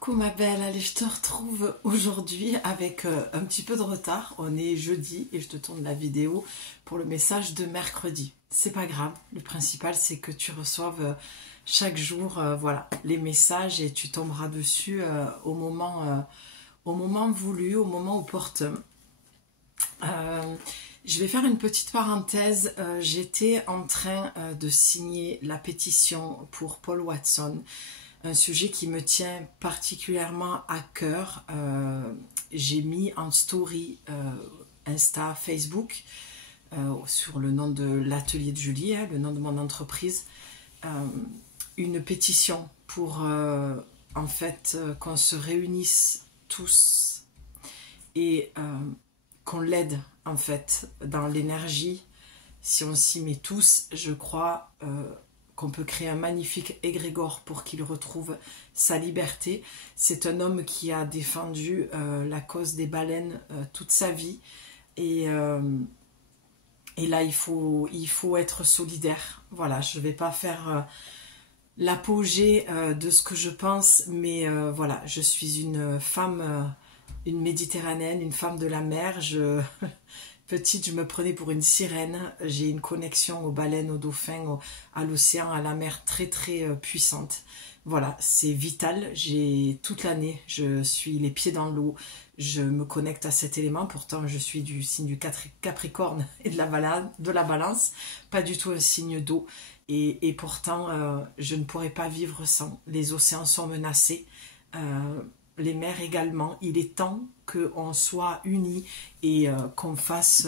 Coucou ma belle, allez je te retrouve aujourd'hui avec un petit peu de retard. On est jeudi et je te tourne la vidéo pour le message de mercredi. C'est pas grave, le principal c'est que tu reçoives chaque jour voilà, les messages et tu tomberas dessus au moment voulu, au moment opportun. Je vais faire une petite parenthèse. J'étais en train de signer la pétition pour Paul Watson, un sujet qui me tient particulièrement à cœur. J'ai mis en story Insta, Facebook, sur le nom de l'atelier de Julie, hein, le nom de mon entreprise, une pétition pour en fait qu'on se réunisse tous et qu'on l'aide en fait dans l'énergie. Si on s'y met tous, je crois qu'on peut créer un magnifique égrégore pour qu'il retrouve sa liberté. C'est un homme qui a défendu la cause des baleines toute sa vie et là il faut être solidaire. Voilà, je ne vais pas faire l'apogée de ce que je pense, mais voilà, je suis une femme, une méditerranéenne, une femme de la mer. Petite, je me prenais pour une sirène. J'ai une connexion aux baleines, aux dauphins, à l'océan, à la mer très très puissante. Voilà, c'est vital. J'ai toute l'année, je suis les pieds dans l'eau. Je me connecte à cet élément. Pourtant, je suis du signe du Capricorne et de la Balance. Pas du tout un signe d'eau. Et pourtant, je ne pourrais pas vivre sans. Les océans sont menacés. Les mers également. Il est temps qu'on soit unis et qu'on fasse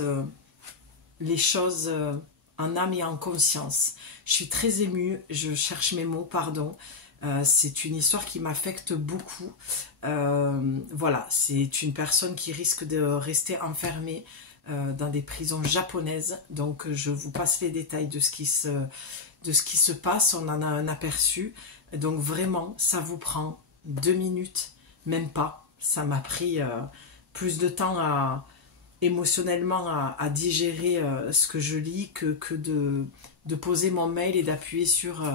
les choses en âme et en conscience. Je suis très émue, je cherche mes mots, pardon. C'est une histoire qui m'affecte beaucoup. Voilà, c'est une personne qui risque de rester enfermée dans des prisons japonaises. Donc je vous passe les détails de ce qui se passe. On en a un aperçu. Donc vraiment, ça vous prend 2 minutes. Même pas, ça m'a pris plus de temps émotionnellement à digérer ce que je lis que de poser mon mail et d'appuyer sur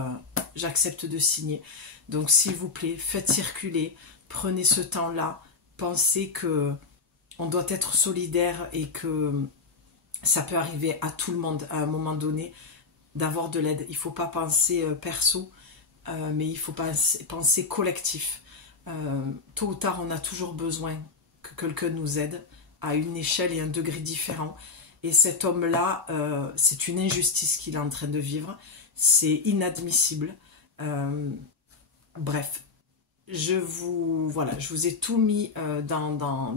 j'accepte de signer. Donc s'il vous plaît, faites circuler, prenez ce temps-là, pensez que on doit être solidaire et que ça peut arriver à tout le monde à un moment donné d'avoir de l'aide. Il ne faut pas penser perso, mais il faut penser collectif. Tôt ou tard, on a toujours besoin que quelqu'un nous aide à une échelle et un degré différent. Et cet homme-là, c'est une injustice qu'il est en train de vivre. C'est inadmissible. Bref, je vous ai tout mis dans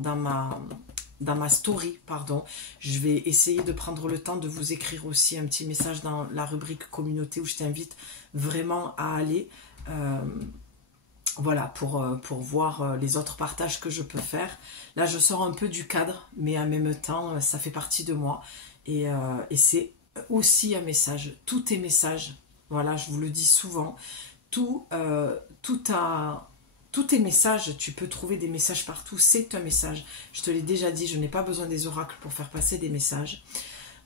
ma story, pardon. Je vais essayer de prendre le temps de vous écrire aussi un petit message dans la rubrique communauté où je t'invite vraiment à aller. Voilà, pour voir les autres partages que je peux faire. Là, je sors un peu du cadre, mais en même temps, ça fait partie de moi. Et c'est aussi un message. Tout est message. Voilà, je vous le dis souvent. Tout est message. Tu peux trouver des messages partout. C'est un message. Je te l'ai déjà dit, je n'ai pas besoin des oracles pour faire passer des messages.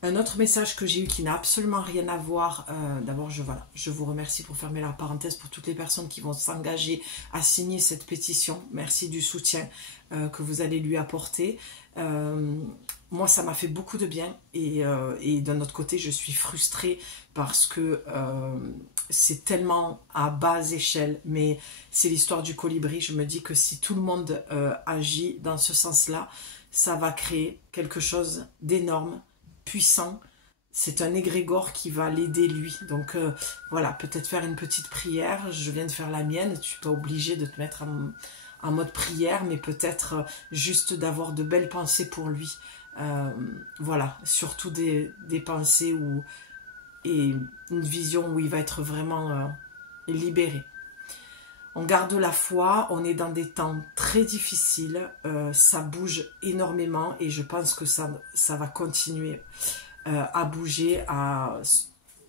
Un autre message que j'ai eu qui n'a absolument rien à voir, d'abord je vous remercie pour fermer la parenthèse pour toutes les personnes qui vont s'engager à signer cette pétition. Merci du soutien que vous allez lui apporter. Moi ça m'a fait beaucoup de bien et d'un autre côté je suis frustrée parce que c'est tellement à basse échelle, mais c'est l'histoire du colibri. Je me dis que si tout le monde agit dans ce sens-là, ça va créer quelque chose d'énorme, puissant. C'est un égrégore qui va l'aider lui. Donc voilà, peut-être faire une petite prière. Je viens de faire la mienne. Tu n'es pas obligé de te mettre en mode prière, mais peut-être juste d'avoir de belles pensées pour lui. Voilà, surtout des pensées et une vision où il va être vraiment libéré. On garde la foi, on est dans des temps très difficiles, ça bouge énormément et je pense que ça va continuer à bouger, à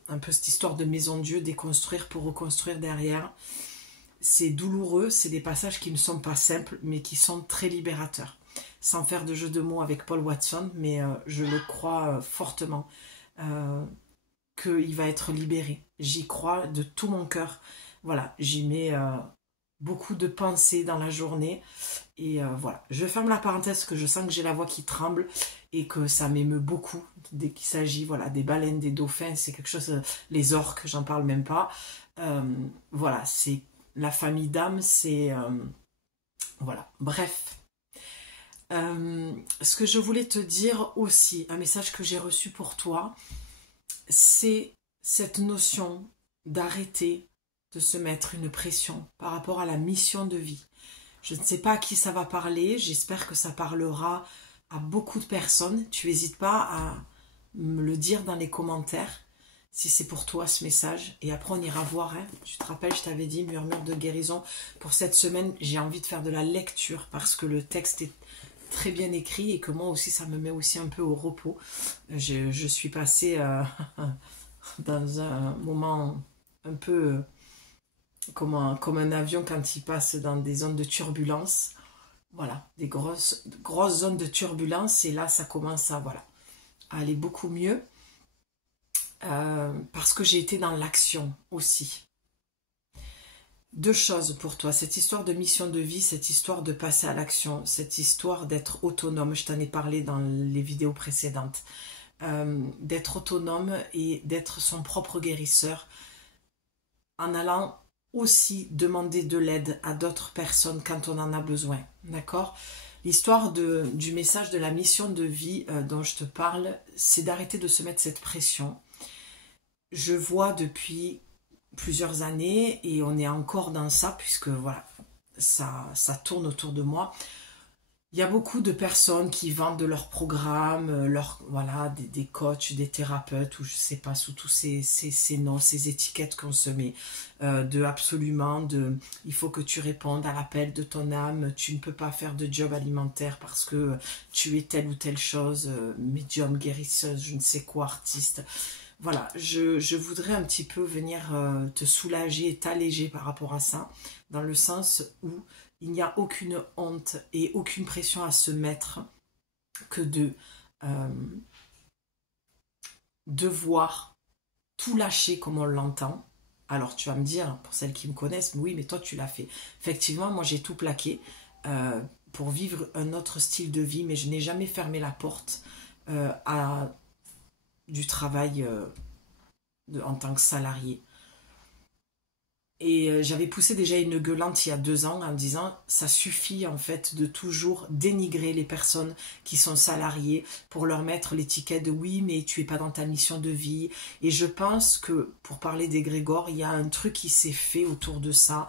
un peu cette histoire de maison de Dieu, déconstruire pour reconstruire derrière. C'est douloureux, c'est des passages qui ne sont pas simples mais qui sont très libérateurs. Sans faire de jeu de mots avec Paul Watson, mais je le crois fortement qu'il va être libéré. J'y crois de tout mon cœur. Voilà, j'y mets beaucoup de pensées dans la journée. Et voilà, je ferme la parenthèse parce que je sens que j'ai la voix qui tremble et que ça m'émeut beaucoup dès qu'il s'agit, voilà, des baleines, des dauphins, c'est quelque chose, les orques, j'en parle même pas. Voilà, c'est la famille d'âme, c'est... voilà, bref. Ce que je voulais te dire aussi, un message que j'ai reçu pour toi, c'est cette notion d'arrêter de se mettre une pression par rapport à la mission de vie. Je ne sais pas à qui ça va parler, j'espère que ça parlera à beaucoup de personnes. Tu n'hésites pas à me le dire dans les commentaires si c'est pour toi ce message. Et après on ira voir, hein. Tu te rappelles, je t'avais dit murmure de guérison. Pour cette semaine, j'ai envie de faire de la lecture parce que le texte est très bien écrit et que moi aussi ça me met aussi un peu au repos. Je suis passée dans un moment un peu comme un avion quand il passe dans des zones de turbulence. Voilà, des grosses zones de turbulence et là ça commence à, voilà, à aller beaucoup mieux parce que j'ai été dans l'action aussi. Deux choses pour toi, cette histoire de mission de vie, cette histoire de passer à l'action, cette histoire d'être autonome, je t'en ai parlé dans les vidéos précédentes, d'être autonome et d'être son propre guérisseur en allant aussi demander de l'aide à d'autres personnes quand on en a besoin, d'accord? L'histoire du message de la mission de vie dont je te parle, c'est d'arrêter de se mettre cette pression. Je vois depuis plusieurs années et on est encore dans ça puisque voilà, ça tourne autour de moi. Il y a beaucoup de personnes qui vendent de leurs programmes, voilà, des coachs, des thérapeutes, ou je sais pas, sous tous ces noms, ces étiquettes qu'on se met, il faut que tu répondes à l'appel de ton âme, tu ne peux pas faire de job alimentaire parce que tu es telle ou telle chose, médium, guérisseuse, je ne sais quoi, artiste. Voilà, je voudrais un petit peu venir te soulager et t'alléger par rapport à ça, dans le sens où il n'y a aucune honte et aucune pression à se mettre que de devoir tout lâcher comme on l'entend. Alors tu vas me dire, pour celles qui me connaissent, oui mais toi tu l'as fait. Effectivement, moi j'ai tout plaqué pour vivre un autre style de vie, mais je n'ai jamais fermé la porte à du travail en tant que salarié. Et j'avais poussé déjà une gueulante il y a 2 ans en disant ça suffit en fait de toujours dénigrer les personnes qui sont salariées pour leur mettre l'étiquette de oui mais tu es pas dans ta mission de vie. Et je pense que pour parler d'égrégore, il y a un truc qui s'est fait autour de ça.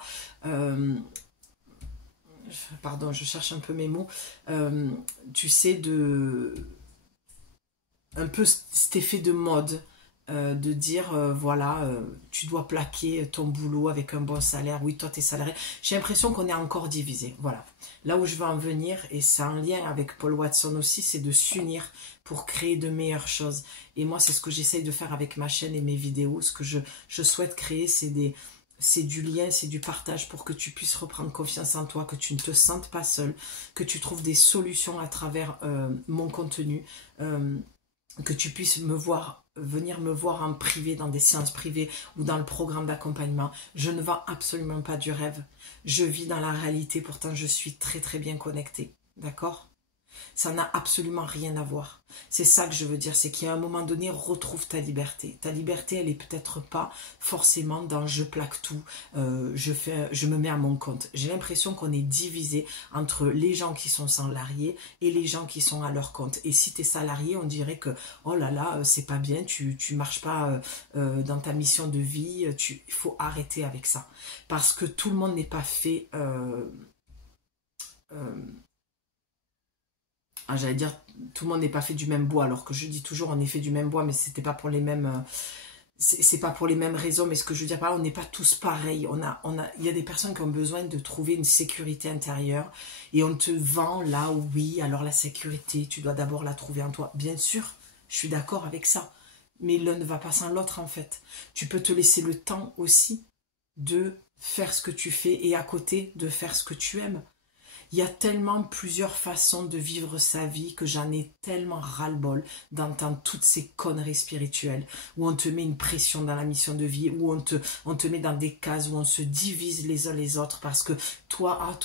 Pardon, je cherche un peu mes mots. Tu sais, un peu cet effet de mode. De dire voilà tu dois plaquer ton boulot avec un bon salaire, oui toi t'es salarié, j'ai l'impression qu'on est encore divisé. Voilà, là où je veux en venir, et c'est un lien avec Paul Watson aussi, c'est de s'unir pour créer de meilleures choses. Et moi c'est ce que j'essaye de faire avec ma chaîne et mes vidéos. Ce que je souhaite créer, c'est du lien, c'est du partage pour que tu puisses reprendre confiance en toi, que tu ne te sentes pas seul, que tu trouves des solutions à travers mon contenu, que tu puisses venir me voir en privé, dans des séances privées ou dans le programme d'accompagnement. Je ne vends absolument pas du rêve. Je vis dans la réalité, pourtant je suis très très bien connectée. D'accord ? Ça n'a absolument rien à voir. C'est ça que je veux dire, c'est qu'à un moment donné, retrouve ta liberté. Ta liberté, elle est peut-être pas forcément dans je plaque tout, je me mets à mon compte. J'ai l'impression qu'on est divisé entre les gens qui sont salariés et les gens qui sont à leur compte. Et si tu es salarié, on dirait que oh là là, c'est pas bien, tu marches pas dans ta mission de vie, il faut arrêter avec ça. Parce que tout le monde n'est pas fait... j'allais dire tout le monde n'est pas fait du même bois, alors que je dis toujours on est fait du même bois, mais c'était pas pour les mêmes c'est pas pour les mêmes raisons. Mais ce que je veux dire par là, on n'est pas tous pareils. Il y a des personnes qui ont besoin de trouver une sécurité intérieure et on te vend là où oui, alors la sécurité tu dois d'abord la trouver en toi. Bien sûr, je suis d'accord avec ça, mais l'un ne va pas sans l'autre en fait. Tu peux te laisser le temps aussi de faire ce que tu fais et à côté de faire ce que tu aimes. Il y a tellement plusieurs façons de vivre sa vie que j'en ai tellement ras-le-bol d'entendre toutes ces conneries spirituelles où on te met une pression dans la mission de vie, où on te met dans des cases, où on se divise les uns les autres parce que toi,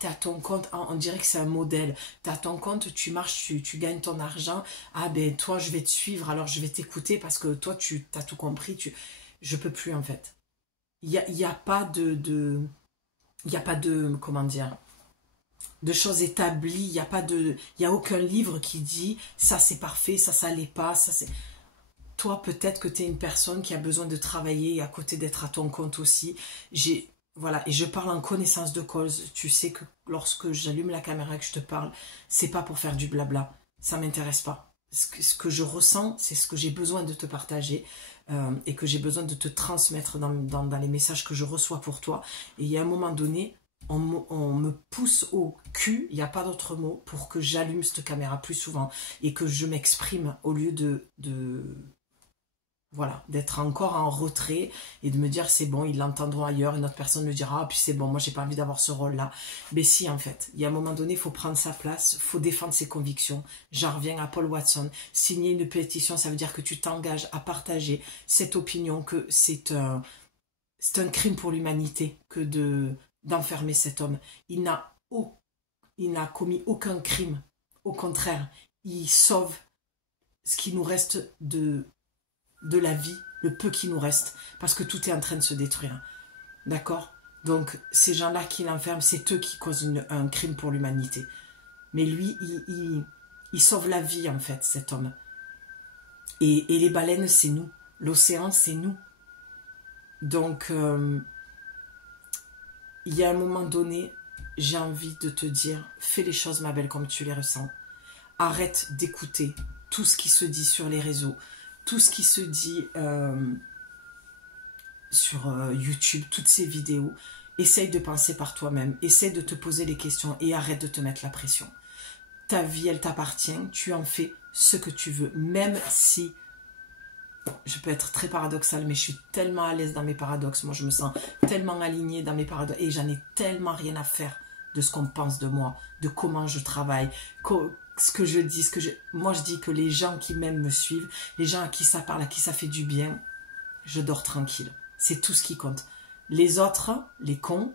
t'es à ton compte, on dirait que c'est un modèle. T'es à ton compte, tu marches, tu gagnes ton argent. Ah ben toi, je vais te suivre, alors je vais t'écouter parce que toi, tu as tout compris. Je peux plus en fait. Il y a pas il y a pas de, comment dire, de choses établies, il y a aucun livre qui dit ça c'est parfait, ça l'est pas, ça c'est... Toi peut-être que tu es une personne qui a besoin de travailler à côté d'être à ton compte aussi. Voilà, et je parle en connaissance de cause. Tu sais que lorsque j'allume la caméra et que je te parle, c'est pas pour faire du blabla, ça m'intéresse pas. Ce que je ressens, c'est ce que j'ai besoin de te partager et que j'ai besoin de te transmettre dans les messages que je reçois pour toi. Et il y a un moment donné, on me pousse au cul, il n'y a pas d'autre mot, pour que j'allume cette caméra plus souvent et que je m'exprime au lieu voilà, d'être encore en retrait et de me dire c'est bon, ils l'entendront ailleurs, une autre personne me dira ah puis c'est bon, moi j'ai pas envie d'avoir ce rôle là. Mais si en fait, il y a un moment donné, il faut prendre sa place, il faut défendre ses convictions. J'en reviens à Paul Watson, signer une pétition, ça veut dire que tu t'engages à partager cette opinion que c'est un crime pour l'humanité que d'enfermer cet homme. Il n'a commis aucun crime, au contraire, il sauve ce qui nous reste de la vie, le peu qui nous reste, parce que tout est en train de se détruire. D'accord? Donc, ces gens-là qui l'enferment, c'est eux qui causent un crime pour l'humanité. Mais lui, il sauve la vie, en fait, cet homme. Et les baleines, c'est nous. L'océan, c'est nous. Donc, il y a un moment donné, j'ai envie de te dire, fais les choses, ma belle, comme tu les ressens. Arrête d'écouter tout ce qui se dit sur les réseaux, tout ce qui se dit sur YouTube, toutes ces vidéos. Essaye de penser par toi-même, essaye de te poser les questions et arrête de te mettre la pression. Ta vie, elle t'appartient, tu en fais ce que tu veux, même si je peux être très paradoxale, mais je suis tellement à l'aise dans mes paradoxes, moi je me sens tellement alignée dans mes paradoxes et j'en ai tellement rien à faire de ce qu'on pense de moi, de comment je travaille, ce que je dis, moi je dis que les gens qui m'aiment me suivent, les gens à qui ça parle, à qui ça fait du bien, je dors tranquille. C'est tout ce qui compte. Les autres, les cons,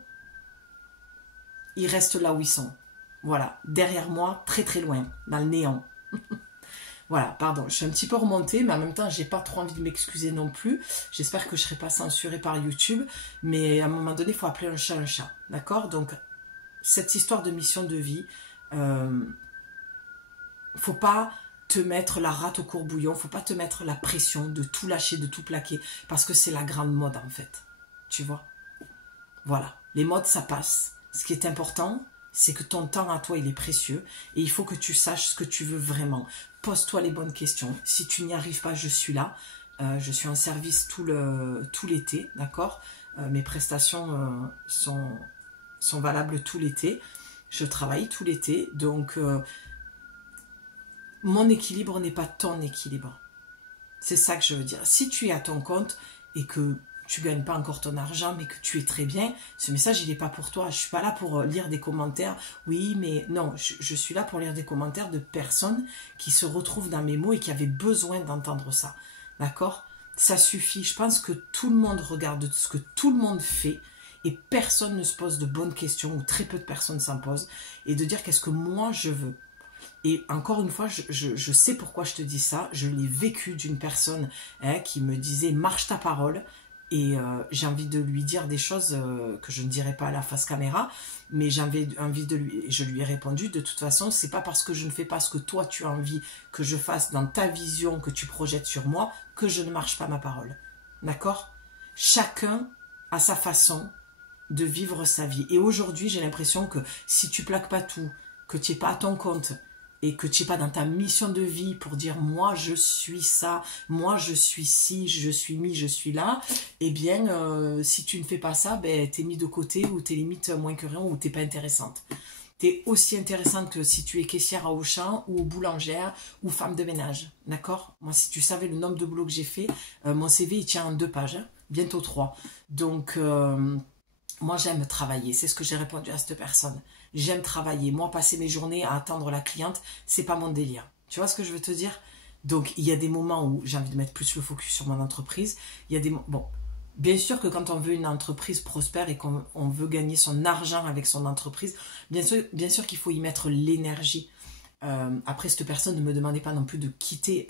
ils restent là où ils sont. Voilà, derrière moi, très très loin, dans le néant. Voilà, pardon, je suis un petit peu remontée, mais en même temps, j'ai pas trop envie de m'excuser non plus. J'espère que je serai pas censurée par YouTube, mais à un moment donné, il faut appeler un chat, d'accord? Donc, cette histoire de mission de vie, faut pas te mettre la rate au courbouillon, faut pas te mettre la pression de tout lâcher, de tout plaquer, parce que c'est la grande mode en fait, tu vois? Voilà, les modes ça passe. Ce qui est important, c'est que ton temps à toi il est précieux et il faut que tu saches ce que tu veux vraiment. Pose-toi les bonnes questions. Si tu n'y arrives pas, je suis là. Je suis en service tout l'été, d'accord? Mes prestations sont valables tout l'été. Je travaille tout l'été, donc mon équilibre n'est pas ton équilibre. C'est ça que je veux dire. Si tu es à ton compte et que tu gagnes pas encore ton argent, mais que tu es très bien, ce message, il n'est pas pour toi. Je suis pas là pour lire des commentaires. Oui, mais non, je suis là pour lire des commentaires de personnes qui se retrouvent dans mes mots et qui avaient besoin d'entendre ça. D'accord? Ça suffit. Je pense que tout le monde regarde ce que tout le monde fait et personne ne se pose de bonnes questions ou très peu de personnes s'en posent et de dire qu'est-ce que moi je veux. Et encore une fois, je sais pourquoi je te dis ça. Je l'ai vécu d'une personne qui me disait « marche ta parole ». Et j'ai envie de lui dire des choses que je ne dirai pas à la face caméra, mais j'avais envie de lui... Je lui ai répondu, de toute façon, c'est pas parce que je ne fais pas ce que toi tu as envie que je fasse dans ta vision que tu projettes sur moi que je ne marche pas ma parole. D'accord? Chacun a sa façon de vivre sa vie. Et aujourd'hui, j'ai l'impression que si tu plaques pas tout, que tu n'es pas à ton compte, et que tu n'es pas dans ta mission de vie pour dire moi je suis ça, moi je suis ci, je suis mi, je suis là, eh bien si tu ne fais pas ça, ben, tu es mis de côté ou tu es limite moins que rien ou tu n'es pas intéressante. Tu es aussi intéressante que si tu es caissière à Auchan ou boulangère ou femme de ménage, d'accord? Moi si tu savais le nombre de boulots que j'ai fait, mon CV il tient en 2 pages, bientôt 3. Donc Moi, j'aime travailler. C'est ce que j'ai répondu à cette personne. J'aime travailler. Moi, passer mes journées à attendre la cliente, c'est pas mon délire. Tu vois ce que je veux te dire? Donc, il y a des moments où j'ai envie de mettre plus le focus sur mon entreprise. Il y a des... Bon, bien sûr que quand on veut une entreprise prospère et qu'on veut gagner son argent avec son entreprise, bien sûr qu'il faut y mettre l'énergie. Après, cette personne ne me demandait pas non plus de quitter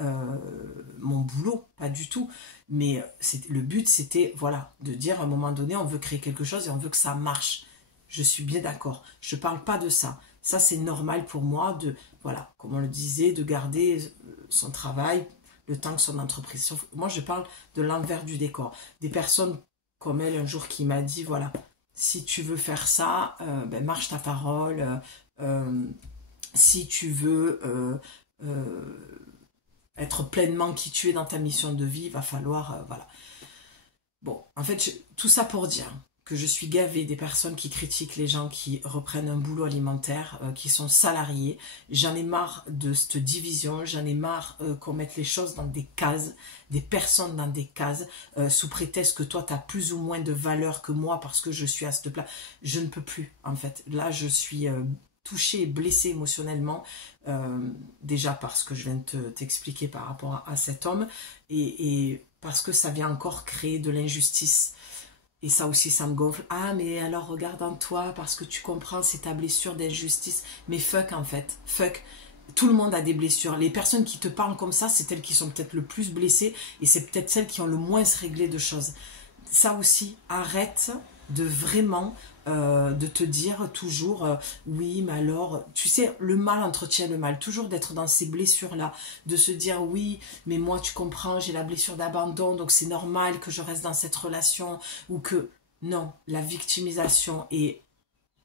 mon boulot, pas du tout. Mais le but, c'était, voilà, de dire à un moment donné, on veut créer quelque chose et on veut que ça marche. Je suis bien d'accord. Je ne parle pas de ça. Ça, c'est normal pour moi de, voilà, comme on le disait, de garder son travail le temps que son entreprise. Sauf, moi, je parle de l'envers du décor. Des personnes comme elle, un jour, qui m'a dit, voilà, si tu veux faire ça, ben, marche ta parole. Si tu veux être pleinement qui tu es dans ta mission de vie, il va falloir, voilà. Bon, en fait, tout ça pour dire que je suis gavée des personnes qui critiquent les gens qui reprennent un boulot alimentaire, qui sont salariés. J'en ai marre de cette division, j'en ai marre qu'on mette les choses dans des cases, des personnes dans des cases, sous prétexte que toi, tu as plus ou moins de valeur que moi parce que je suis à cette place. Je ne peux plus, en fait. Là, je suis touchée et blessée émotionnellement, déjà parce que je viens de t'expliquer par rapport à cet homme, et parce que ça vient encore créer de l'injustice. Et ça aussi, ça me gonfle. Ah, mais alors regarde en toi, parce que tu comprends, c'est ta blessure d'injustice. Mais fuck, en fait, fuck. Tout le monde a des blessures. Les personnes qui te parlent comme ça, c'est elles qui sont peut-être le plus blessées, et c'est peut-être celles qui ont le moins réglé de choses. Ça aussi, arrête de vraiment de te dire toujours oui, mais alors, tu sais, le mal entretient le mal, toujours d'être dans ces blessures-là, de se dire oui, mais moi tu comprends, j'ai la blessure d'abandon, donc c'est normal que je reste dans cette relation, ou que, non, la victimisation, et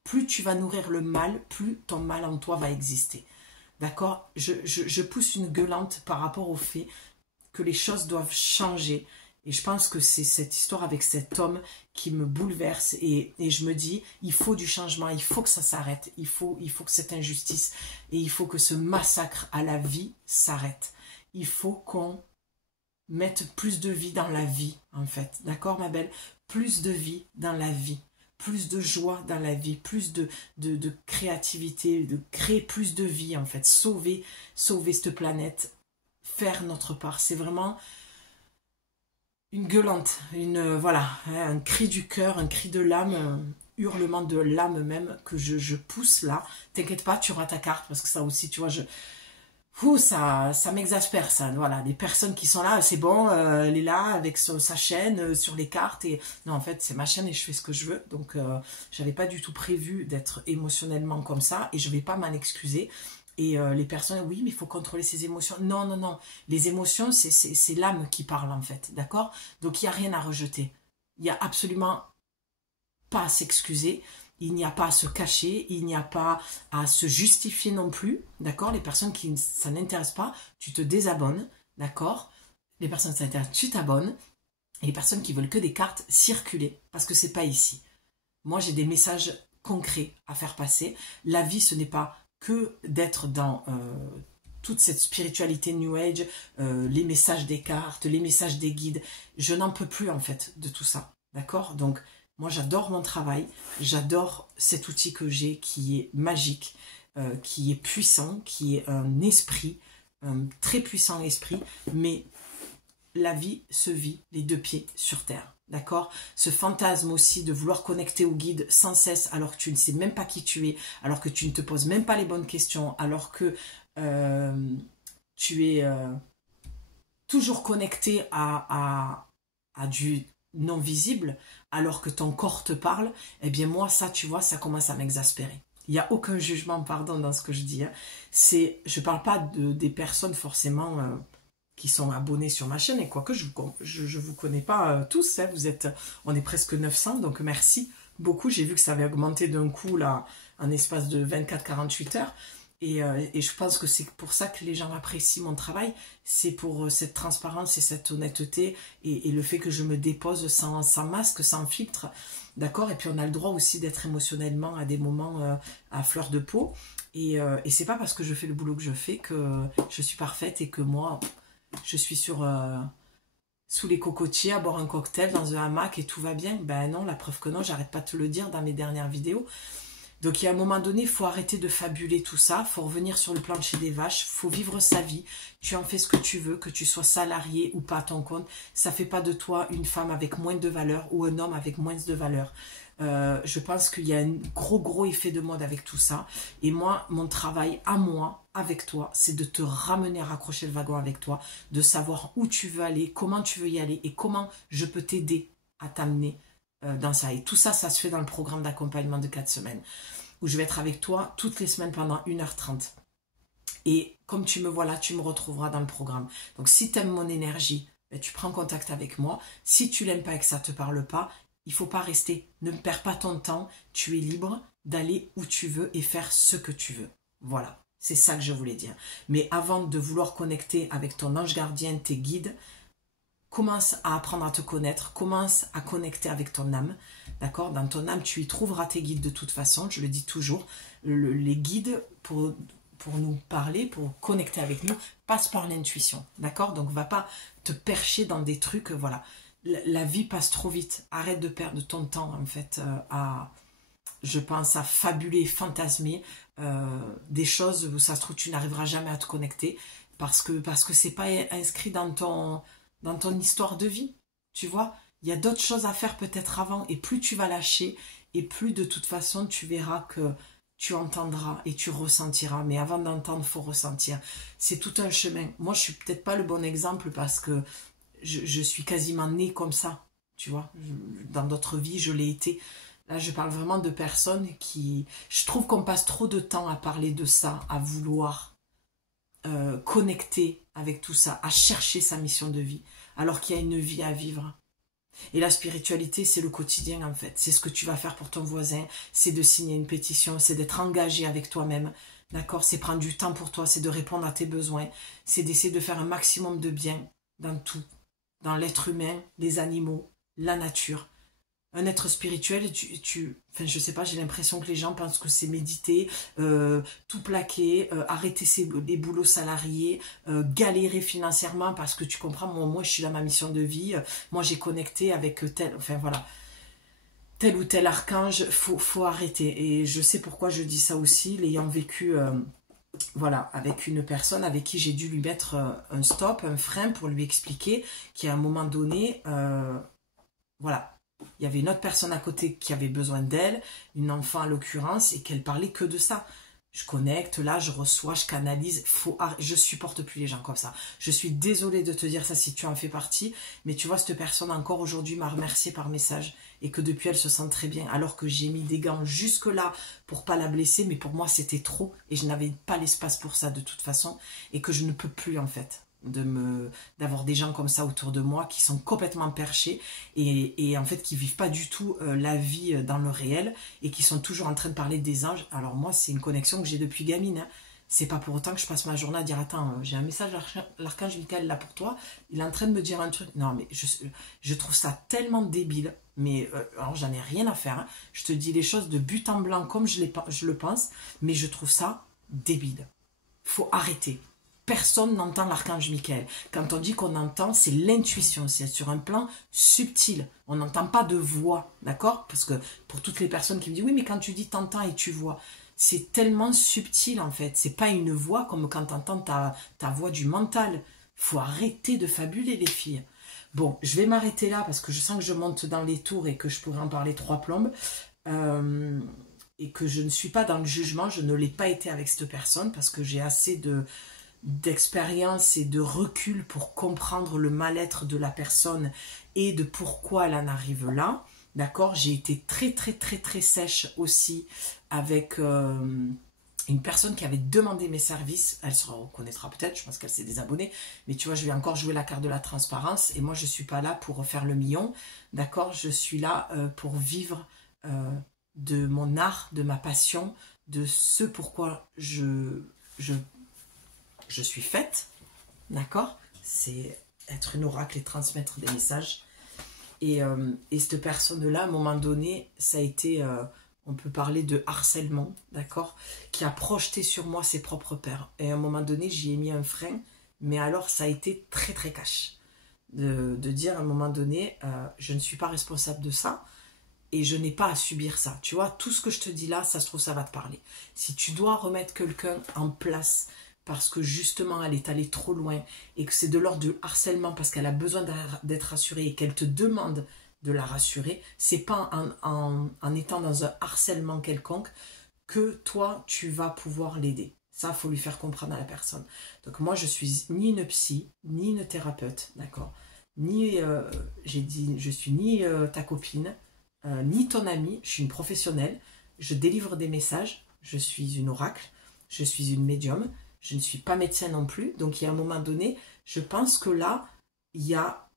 plus tu vas nourrir le mal, plus ton mal en toi va exister. D'accord? Je pousse une gueulante par rapport au fait que les choses doivent changer. Et je pense que c'est cette histoire avec cet homme qui me bouleverse. Et je me dis, il faut du changement, il faut que ça s'arrête. Il faut que cette injustice et il faut que ce massacre à la vie s'arrête. Il faut qu'on mette plus de vie dans la vie, en fait. D'accord, ma belle? Plus de vie dans la vie. Plus de joie dans la vie, plus de créativité, de créer plus de vie, en fait. Sauver cette planète, faire notre part. C'est vraiment une gueulante, voilà, un cri du cœur, un cri de l'âme, un hurlement de l'âme même que je pousse là. T'inquiète pas, tu auras ta carte parce que ça aussi, tu vois, ça m'exaspère ça. Voilà, les personnes qui sont là, c'est bon, elle est là avec sa chaîne sur les cartes et non, en fait, c'est ma chaîne et je fais ce que je veux. Donc, j'avais pas du tout prévu d'être émotionnellement comme ça et je vais pas m'en excuser. Et les personnes, oui, mais il faut contrôler ses émotions. Non, non, non. Les émotions, c'est l'âme qui parle, en fait. D'accord? Donc, il n'y a rien à rejeter. Il n'y a absolument pas à s'excuser. Il n'y a pas à se cacher. Il n'y a pas à se justifier non plus. D'accord? Les personnes qui ça n'intéresse pas, tu te désabonnes. D'accord? Les personnes qui s'intéressent, tu t'abonnes. Et les personnes qui veulent que des cartes, circuler. Parce que c'est pas ici. Moi, j'ai des messages concrets à faire passer. La vie, ce n'est pas que d'être dans toute cette spiritualité New Age, les messages des cartes, les messages des guides. Je n'en peux plus en fait de tout ça, d'accord? Donc moi j'adore mon travail, j'adore cet outil que j'ai qui est magique, qui est puissant, qui est un esprit, un très puissant esprit, mais la vie se vit les deux pieds sur terre. D'accord? Ce fantasme aussi de vouloir connecter au guide sans cesse alors que tu ne sais même pas qui tu es, alors que tu ne te poses même pas les bonnes questions, alors que tu es toujours connecté à du non visible, alors que ton corps te parle, eh bien moi ça, tu vois, ça commence à m'exaspérer. Il n'y a aucun jugement, pardon, dans ce que je dis. Hein. Je ne parle pas des personnes forcément qui sont abonnés sur ma chaîne, et quoique je vous connais pas tous, hein, on est presque 900, donc merci beaucoup, j'ai vu que ça avait augmenté d'un coup là, en espace de 24-48 heures, et je pense que c'est pour ça que les gens apprécient mon travail, c'est pour cette transparence et cette honnêteté, et le fait que je me dépose sans masque, sans filtre, d'accord, et puis on a le droit aussi d'être émotionnellement à des moments à fleur de peau, et c'est pas parce que je fais le boulot que je fais que je suis parfaite et que moi... je suis sur sous les cocotiers, à boire un cocktail dans un hamac et tout va bien. Ben non, la preuve que non, j'arrête pas de te le dire dans mes dernières vidéos. Donc il y a un moment donné, il faut arrêter de fabuler tout ça, il faut revenir sur le plancher des vaches, il faut vivre sa vie, tu en fais ce que tu veux, que tu sois salarié ou pas à ton compte, ça fait pas de toi une femme avec moins de valeur ou un homme avec moins de valeur. Je pense qu'il y a un gros effet de mode avec tout ça. Et moi, mon travail à moi, avec toi, c'est de te ramener à raccrocher le wagon avec toi, de savoir où tu veux aller, comment tu veux y aller et comment je peux t'aider à t'amener dans ça. Et tout ça, ça se fait dans le programme d'accompagnement de 4 semaines, où je vais être avec toi toutes les semaines pendant 1h30. Et comme tu me vois là, tu me retrouveras dans le programme. Donc si tu aimes mon énergie, ben, tu prends contact avec moi. Si tu l'aimes pas et que ça ne te parle pas, il faut pas rester. Ne perds pas ton temps. Tu es libre d'aller où tu veux et faire ce que tu veux. Voilà, c'est ça que je voulais dire. Mais avant de vouloir connecter avec ton ange gardien, tes guides, commence à apprendre à te connaître, commence à connecter avec ton âme, d'accord? Dans ton âme, tu y trouveras tes guides de toute façon, je le dis toujours. Les guides, pour nous parler, pour connecter avec nous, passent par l'intuition, d'accord? Donc, va pas te percher dans des trucs, voilà. La vie passe trop vite. Arrête de perdre ton temps, en fait, je pense, à fabuler, fantasmer des choses où ça se trouve, tu n'arriveras jamais à te connecter parce que c'est pas inscrit dans ton histoire de vie, tu vois. Il y a d'autres choses à faire peut-être avant, et plus tu vas lâcher, et plus de toute façon tu verras que tu entendras et tu ressentiras. Mais avant d'entendre, il faut ressentir. C'est tout un chemin. Moi, je suis peut-être pas le bon exemple parce que je suis quasiment née comme ça, tu vois. Dans d'autres vies, je l'ai été. Là, je parle vraiment de personnes qui... Je trouve qu'on passe trop de temps à parler de ça, à vouloir connecter avec tout ça, à chercher sa mission de vie, alors qu'il y a une vie à vivre. Et la spiritualité, c'est le quotidien en fait. C'est ce que tu vas faire pour ton voisin, c'est de signer une pétition, c'est d'être engagé avec toi-même, d'accord? C'est prendre du temps pour toi, c'est de répondre à tes besoins, c'est d'essayer de faire un maximum de bien dans tout, dans l'être humain, les animaux, la nature. Un être spirituel, enfin, je sais pas, j'ai l'impression que les gens pensent que c'est méditer, tout plaquer, arrêter les boulots salariés, galérer financièrement parce que tu comprends, moi je suis dans ma mission de vie, moi j'ai connecté avec enfin voilà, tel ou tel archange, faut arrêter. Et je sais pourquoi je dis ça aussi, l'ayant vécu, voilà, avec une personne avec qui j'ai dû lui mettre un stop, un frein pour lui expliquer qu'à un moment donné, voilà, il y avait une autre personne à côté qui avait besoin d'elle, une enfant à l'occurrence, et qu'elle parlait que de ça. Je connecte, là, je reçois, je canalise, je supporte plus les gens comme ça. Je suis désolée de te dire ça si tu en fais partie, mais tu vois, cette personne encore aujourd'hui m'a remercié par message, et que depuis elle se sent très bien, alors que j'ai mis des gants jusque là pour pas la blesser, mais pour moi c'était trop, et je n'avais pas l'espace pour ça de toute façon, et que je ne peux plus en fait d'avoir des gens comme ça autour de moi qui sont complètement perchés et en fait qui vivent pas du tout la vie dans le réel et qui sont toujours en train de parler des anges. Alors moi c'est une connexion que j'ai depuis gamine, hein. C'est pas pour autant que je passe ma journée à dire attends, j'ai un message l'archange Michael là pour toi, il est en train de me dire un truc. Non mais je trouve ça tellement débile, mais alors j'en ai rien à faire, hein. Je te dis les choses de but en blanc comme je le pense, mais je trouve ça débile. Faut arrêter. Personne n'entend l'archange Michael. Quand on dit qu'on entend, c'est l'intuition, c'est sur un plan subtil. On n'entend pas de voix, d'accord? Parce que pour toutes les personnes qui me disent, oui, mais quand tu dis t'entends et tu vois, c'est tellement subtil en fait. C'est pas une voix comme quand tu entends ta voix du mental. Faut arrêter de fabuler les filles. Bon, je vais m'arrêter là parce que je sens que je monte dans les tours et que je pourrais en parler 3 plombes. Et que je ne suis pas dans le jugement, je ne l'ai pas été avec cette personne parce que j'ai assez d'expérience et de recul pour comprendre le mal-être de la personne et de pourquoi elle en arrive là, d'accord? J'ai été très sèche aussi avec une personne qui avait demandé mes services. Elle se reconnaîtra peut-être, je pense qu'elle s'est désabonnée, mais tu vois, je vais encore jouer la carte de la transparence et moi je suis pas là pour faire le million, d'accord? Je suis là pour vivre de mon art, de ma passion, de ce pourquoi je suis faite, d'accord? C'est être une oracle et transmettre des messages. Et cette personne-là, à un moment donné, ça a été, on peut parler de harcèlement, d'accord? Qui a projeté sur moi ses propres peurs. Et à un moment donné, j'y ai mis un frein, mais alors ça a été très cash. de dire à un moment donné, je ne suis pas responsable de ça et je n'ai pas à subir ça. Tu vois, tout ce que je te dis là, ça se trouve, ça va te parler. Si tu dois remettre quelqu'un en place parce que justement elle est allée trop loin et que c'est de l'ordre du harcèlement parce qu'elle a besoin d'être rassurée et qu'elle te demande de la rassurer, c'est pas en étant dans un harcèlement quelconque que toi tu vas pouvoir l'aider. Ça, il faut lui faire comprendre à la personne. Donc moi, je suis ni une psy, ni une thérapeute, d'accord, ni, j'ai dit, je suis ni ta copine, ni ton amie, je suis une professionnelle, je délivre des messages, je suis une oracle, je suis une médium, je ne suis pas médecin non plus, donc il y a un moment donné, je pense que là, il y a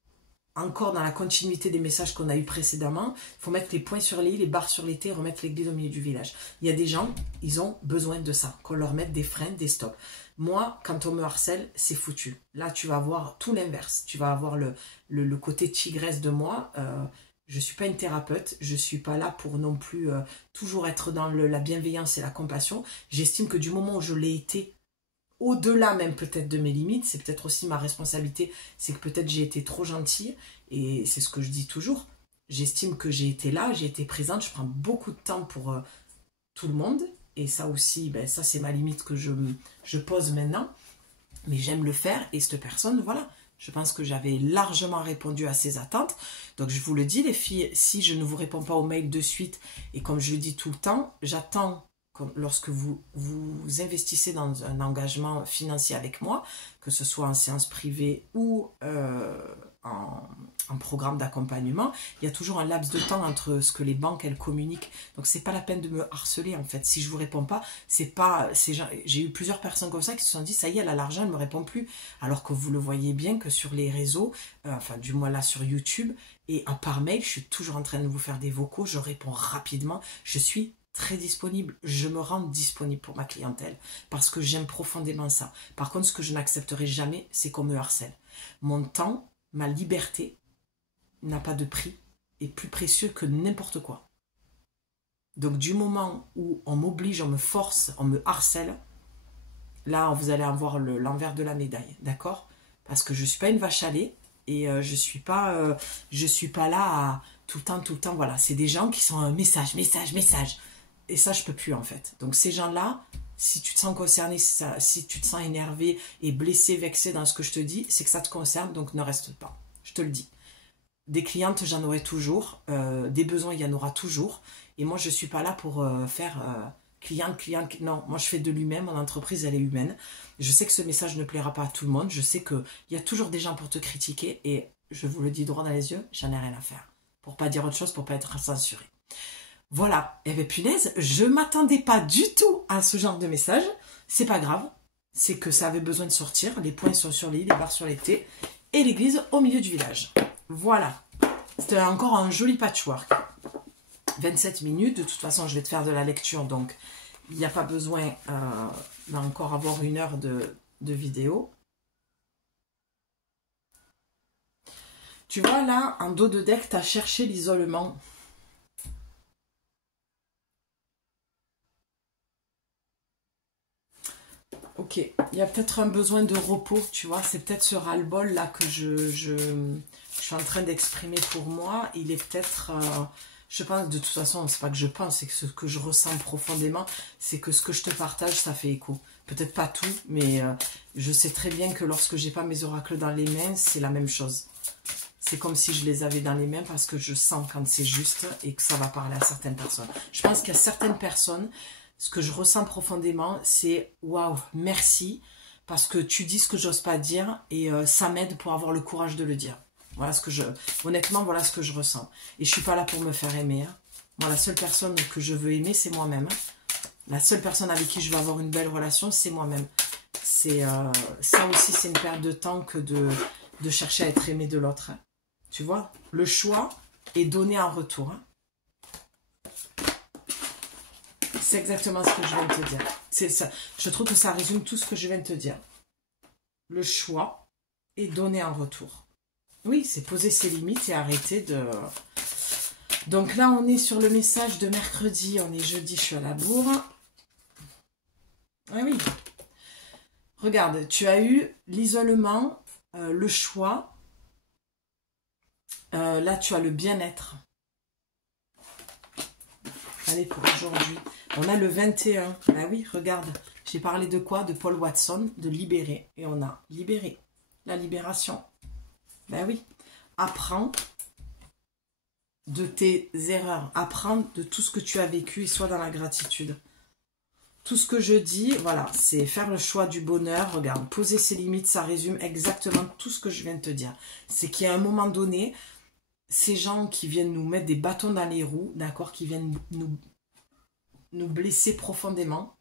encore dans la continuité des messages qu'on a eu précédemment, il faut mettre les points sur les i, les barres sur les t, remettre l'église au milieu du village. Il y a des gens, ils ont besoin de ça, qu'on leur mette des freins, des stops. Moi, quand on me harcèle, c'est foutu. Là, tu vas avoir tout l'inverse. Tu vas avoir le côté tigresse de moi. Je ne suis pas une thérapeute, je ne suis pas là pour non plus toujours être dans la bienveillance et la compassion. J'estime que du moment où je l'ai été, au-delà même peut-être de mes limites, c'est peut-être aussi ma responsabilité, c'est que peut-être j'ai été trop gentille, et c'est ce que je dis toujours, j'estime que j'ai été là, j'ai été présente, je prends beaucoup de temps pour tout le monde, et ça aussi, ben, ça c'est ma limite que je pose maintenant, mais j'aime le faire, et cette personne, voilà, je pense que j'avais largement répondu à ses attentes, donc je vous le dis les filles, si je ne vous réponds pas au mail de suite, et comme je le dis tout le temps, j'attends lorsque vous investissez dans un engagement financier avec moi, que ce soit en séance privée ou en programme d'accompagnement, il y a toujours un laps de temps entre ce que les banques elles communiquent. Donc c'est pas la peine de me harceler en fait. Si je vous réponds pas, c'est pas. J'ai eu plusieurs personnes comme ça qui se sont dit ça y est, elle a l'argent, elle me répond plus. Alors que vous le voyez bien que sur les réseaux, enfin du moins là sur YouTube et par mail, je suis toujours en train de vous faire des vocaux, je réponds rapidement, je suis très disponible, je me rends disponible pour ma clientèle parce que j'aime profondément ça. Par contre, ce que je n'accepterai jamais, c'est qu'on me harcèle. Mon temps, ma liberté n'a pas de prix, est plus précieux que n'importe quoi. Donc du moment où on m'oblige, on me force, on me harcèle, là vous allez avoir l'envers de la médaille, d'accord? Parce que je ne suis pas une vache à lait et je suis pas là à tout le temps, voilà. C'est des gens qui sont un message. Et ça, je peux plus en fait. Donc ces gens-là, si tu te sens concerné, si tu te sens énervé et blessé, vexé dans ce que je te dis, c'est que ça te concerne, donc ne reste pas. Je te le dis. Des clientes, j'en aurai toujours. Des besoins, il y en aura toujours. Et moi, je ne suis pas là pour faire cliente. Non, moi, je fais de l'humain. Mon entreprise, elle est humaine. Je sais que ce message ne plaira pas à tout le monde. Je sais qu'il y a toujours des gens pour te critiquer. Et je vous le dis droit dans les yeux, j'en ai rien à faire. Pour pas dire autre chose, pour pas être censuré. Voilà, et bien punaise, je m'attendais pas du tout à ce genre de message. C'est pas grave, c'est que ça avait besoin de sortir. Les points sont sur les i, les barres sur les t, et l'église au milieu du village. Voilà, c'était encore un joli patchwork. 27 minutes, de toute façon je vais te faire de la lecture, donc il n'y a pas besoin d'encore avoir 1 heure de vidéo. Tu vois là, en dos de deck, tu as cherché l'isolement. Ok, il y a peut-être un besoin de repos, tu vois, c'est peut-être ce ras-le-bol là que je suis en train d'exprimer pour moi. Il est peut-être, je pense, de toute façon, c'est pas que je pense, c'est que ce que je ressens profondément, c'est que ce que je te partage, ça fait écho. Peut-être pas tout, mais je sais très bien que lorsque j'ai pas mes oracles dans les mains, c'est la même chose. C'est comme si je les avais dans les mains parce que je sens quand c'est juste et que ça va parler à certaines personnes. Je pense qu'il y a certaines personnes, ce que je ressens profondément, c'est waouh, merci, parce que tu dis ce que j'ose pas dire et ça m'aide pour avoir le courage de le dire. Voilà ce que honnêtement, voilà ce que je ressens. Et je suis pas là pour me faire aimer. Hein. Moi, la seule personne que je veux aimer, c'est moi-même. La seule personne avec qui je veux avoir une belle relation, c'est moi-même. C'est ça aussi, c'est une perte de temps que de chercher à être aimé de l'autre. Hein. Tu vois, le choix est donné en retour. Hein. C'est exactement ce que je viens de te dire. C'est ça. Je trouve que ça résume tout ce que je viens de te dire. Le choix est donné en retour. Oui, c'est poser ses limites et arrêter de... Donc là, on est sur le message de mercredi. On est jeudi, je suis à la bourre. Ah oui. Regarde, tu as eu l'isolement, le choix Là, tu as le bien-être. Allez, pour aujourd'hui. On a le 21. Ben oui, regarde. J'ai parlé de quoi? De Paul Watson, de libérer. Et on a libéré. La libération. Ben oui. Apprends de tes erreurs. Apprends de tout ce que tu as vécu et sois dans la gratitude. Tout ce que je dis, voilà, c'est faire le choix du bonheur. Regarde, poser ses limites, ça résume exactement tout ce que je viens de te dire. C'est qu'à un moment donné, ces gens qui viennent nous mettre des bâtons dans les roues, d'accord, qui viennent nous blesser profondément,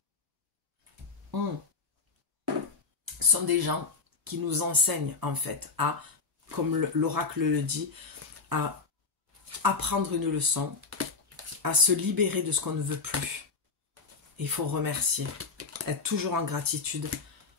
sont des gens qui nous enseignent, en fait, à, comme l'oracle le dit, à apprendre une leçon, à se libérer de ce qu'on ne veut plus. Il faut remercier, être toujours en gratitude,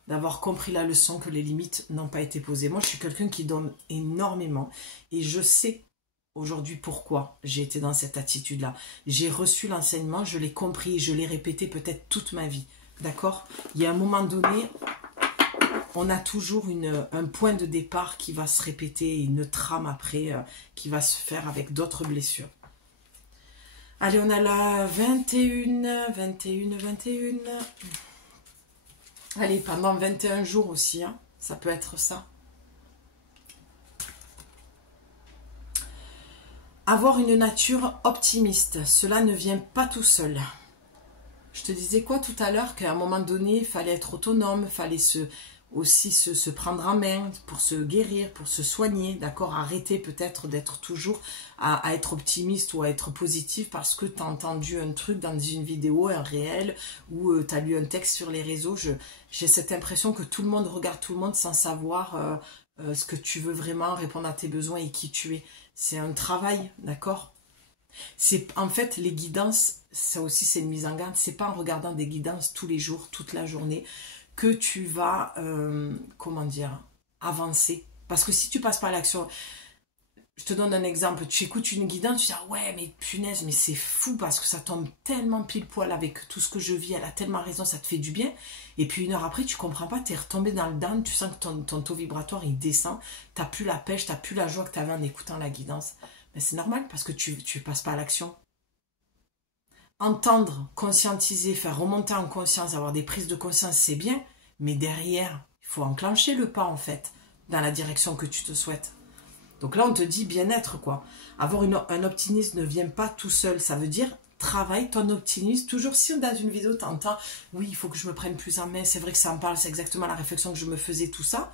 d'avoir compris la leçon que les limites n'ont pas été posées. Moi, je suis quelqu'un qui donne énormément et je sais aujourd'hui pourquoi j'ai été dans cette attitude-là. J'ai reçu l'enseignement, je l'ai compris, je l'ai répété peut-être toute ma vie. D'accord? Il y a un moment donné, on a toujours un point de départ qui va se répéter, une trame après qui va se faire avec d'autres blessures. Allez, on a la 21. Allez, pendant 21 jours aussi, hein, ça peut être ça. Avoir une nature optimiste, cela ne vient pas tout seul. Je te disais quoi tout à l'heure? Qu'à un moment donné, il fallait être autonome, il fallait aussi se prendre en main pour se guérir, pour se soigner, d'accord? Arrêter peut-être d'être toujours à être optimiste ou à être positif parce que tu as entendu un truc dans une vidéo, un réel, ou tu as lu un texte sur les réseaux. J'ai cette impression que tout le monde regarde tout le monde sans savoir ce que tu veux vraiment, répondre à tes besoins et qui tu es. C'est un travail, d'accord? C'est en fait les guidances, ça aussi c'est une mise en garde, c'est pas en regardant des guidances tous les jours, toute la journée, que tu vas, comment dire, avancer. Parce que si tu passes par l'action, je te donne un exemple, tu écoutes une guidance, tu dis ah ouais mais punaise, mais c'est fou parce que ça tombe tellement pile poil avec tout ce que je vis, elle a tellement raison, ça te fait du bien. Et puis une heure après, tu comprends pas, tu es retombé dans le down, tu sens que ton taux vibratoire il descend, tu n'as plus la pêche, tu n'as plus la joie que tu avais en écoutant la guidance. Mais c'est normal parce que tu passes pas à l'action. Entendre, conscientiser, faire remonter en conscience, avoir des prises de conscience, c'est bien, mais derrière, il faut enclencher le pas en fait, dans la direction que tu te souhaites. Donc là, on te dit bien-être, quoi. Avoir un optimisme ne vient pas tout seul. Ça veut dire, travaille ton optimisme. Toujours si dans une vidéo, tu entends, oui, il faut que je me prenne plus en main. C'est vrai que ça en parle, c'est exactement la réflexion que je me faisais, tout ça.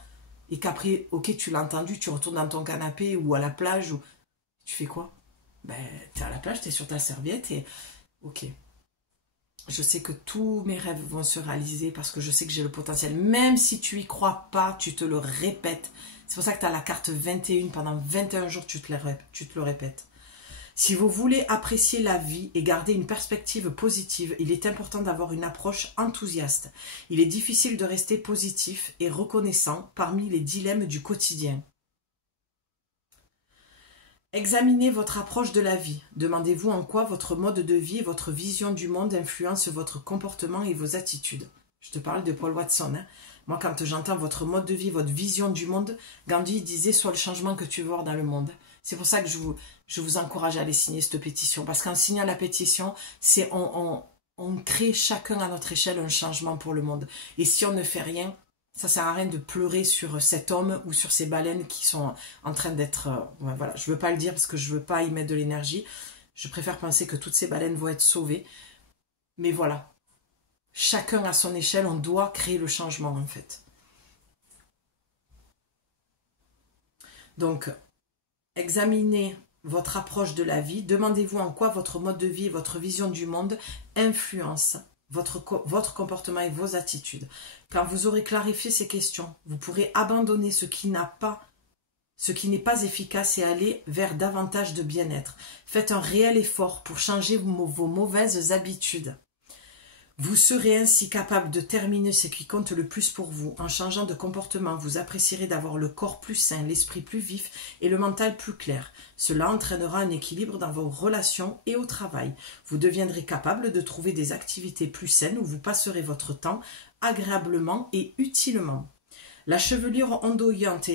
Et qu'après, ok, tu l'as entendu, tu retournes dans ton canapé ou à la plage. Ou tu fais quoi? Ben, tu es à la plage, tu es sur ta serviette et ok. Je sais que tous mes rêves vont se réaliser parce que je sais que j'ai le potentiel. Même si tu y crois pas, tu te le répètes. C'est pour ça que tu as la carte 21. Pendant 21 jours, tu te le répètes. Si vous voulez apprécier la vie et garder une perspective positive, il est important d'avoir une approche enthousiaste. Il est difficile de rester positif et reconnaissant parmi les dilemmes du quotidien. Examinez votre approche de la vie. Demandez-vous en quoi votre mode de vie et votre vision du monde influencent votre comportement et vos attitudes. Je te parle de Paul Watson. Hein. Moi, quand j'entends votre mode de vie, votre vision du monde, Gandhi disait « Sois le changement que tu veux voir dans le monde ». C'est pour ça que je vous encourage à aller signer cette pétition. Parce qu'en signant la pétition, c'est on crée chacun à notre échelle un changement pour le monde. Et si on ne fait rien, ça sert à rien de pleurer sur cet homme ou sur ces baleines qui sont en train d'être... ouais, voilà, je ne veux pas le dire parce que je ne veux pas y mettre de l'énergie. Je préfère penser que toutes ces baleines vont être sauvées. Mais voilà. Chacun à son échelle, on doit créer le changement en fait. Donc, examinez votre approche de la vie. Demandez-vous en quoi votre mode de vie et votre vision du monde influencent votre comportement et vos attitudes. Quand vous aurez clarifié ces questions, vous pourrez abandonner ce qui n'est pas efficace et aller vers davantage de bien-être. Faites un réel effort pour changer vos mauvaises habitudes. Vous serez ainsi capable de terminer ce qui compte le plus pour vous. En changeant de comportement, vous apprécierez d'avoir le corps plus sain, l'esprit plus vif et le mental plus clair. Cela entraînera un équilibre dans vos relations et au travail. Vous deviendrez capable de trouver des activités plus saines où vous passerez votre temps agréablement et utilement. La chevelure ondoyante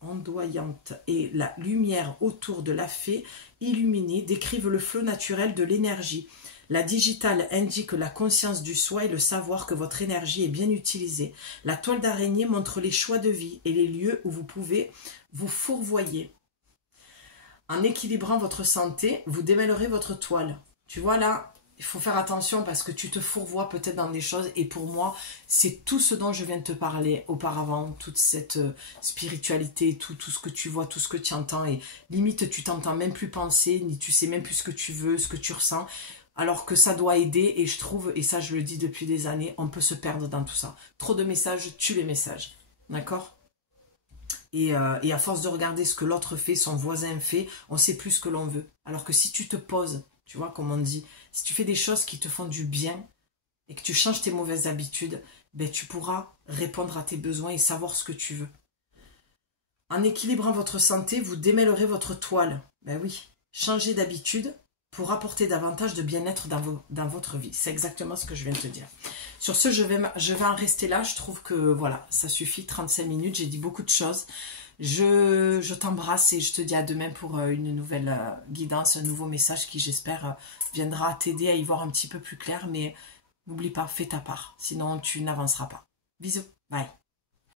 ondoyante et la lumière autour de la fée illuminée décrivent le flot naturel de l'énergie. La digitale indique la conscience du soi et le savoir que votre énergie est bien utilisée. La toile d'araignée montre les choix de vie et les lieux où vous pouvez vous fourvoyer. En équilibrant votre santé, vous démêlerez votre toile. Tu vois là, il faut faire attention parce que tu te fourvoies peut-être dans des choses. Et pour moi, c'est tout ce dont je viens de te parler auparavant. Toute cette spiritualité, tout ce que tu vois, tout ce que tu entends. Et limite, tu t'entends même plus penser, ni tu sais même plus ce que tu veux, ce que tu ressens. Alors que ça doit aider. Et je trouve, et ça je le dis depuis des années, on peut se perdre dans tout ça. Trop de messages tue les messages. D'accord ? Et à force de regarder ce que l'autre fait, son voisin fait, on sait plus ce que l'on veut. Alors que si tu te poses, tu vois, comme on dit, si tu fais des choses qui te font du bien et que tu changes tes mauvaises habitudes, ben, tu pourras répondre à tes besoins et savoir ce que tu veux. En équilibrant votre santé, vous démêlerez votre toile. Ben oui, changez d'habitude pour apporter davantage de bien-être dans votre vie. C'est exactement ce que je viens de te dire. Sur ce, je vais en rester là. Je trouve que voilà, ça suffit, 35 minutes. J'ai dit beaucoup de choses. Je t'embrasse et je te dis à demain pour une nouvelle guidance, un nouveau message qui, j'espère, viendra t'aider à y voir un petit peu plus clair. Mais n'oublie pas, fais ta part. Sinon, tu n'avanceras pas. Bisous. Bye.